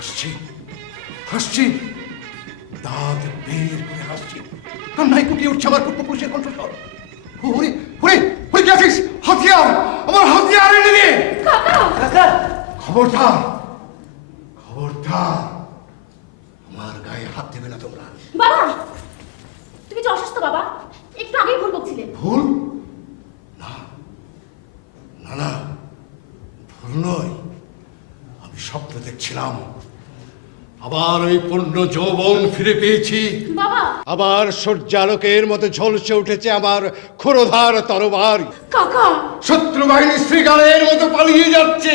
হাসছি হাসছি, দাঁত বের করে হাসছি, কান্নায় কুটিয়ে উঠছে আমার পূর্বপুরুষের কণ্ঠস্বর। ওরে ওরে ওরে, কি আছিস? হাতিয়ার, আমার হাতিয়ার এনে দে। খবরদার খবরদার, আমার গায়ে হাত দেবে না তোমরা। বাবা, তুমি যে অসুস্থ বাবা, একটু আগেই ভুল বকছিলে। ভুল? না না না, ভুল নয়, আমি স্বপ্ন দেখছিলাম। আবার ওই পূর্ণ যৌবন ফিরে পেয়েছি। বাবা, আবার সূর্যালোকের মতো ঝলসে উঠেছে আমার ক্ষুরধার তরবারি। কাকা, শত্রু বাহিনী শ্রীগালের মতো পালিয়ে যাচ্ছে।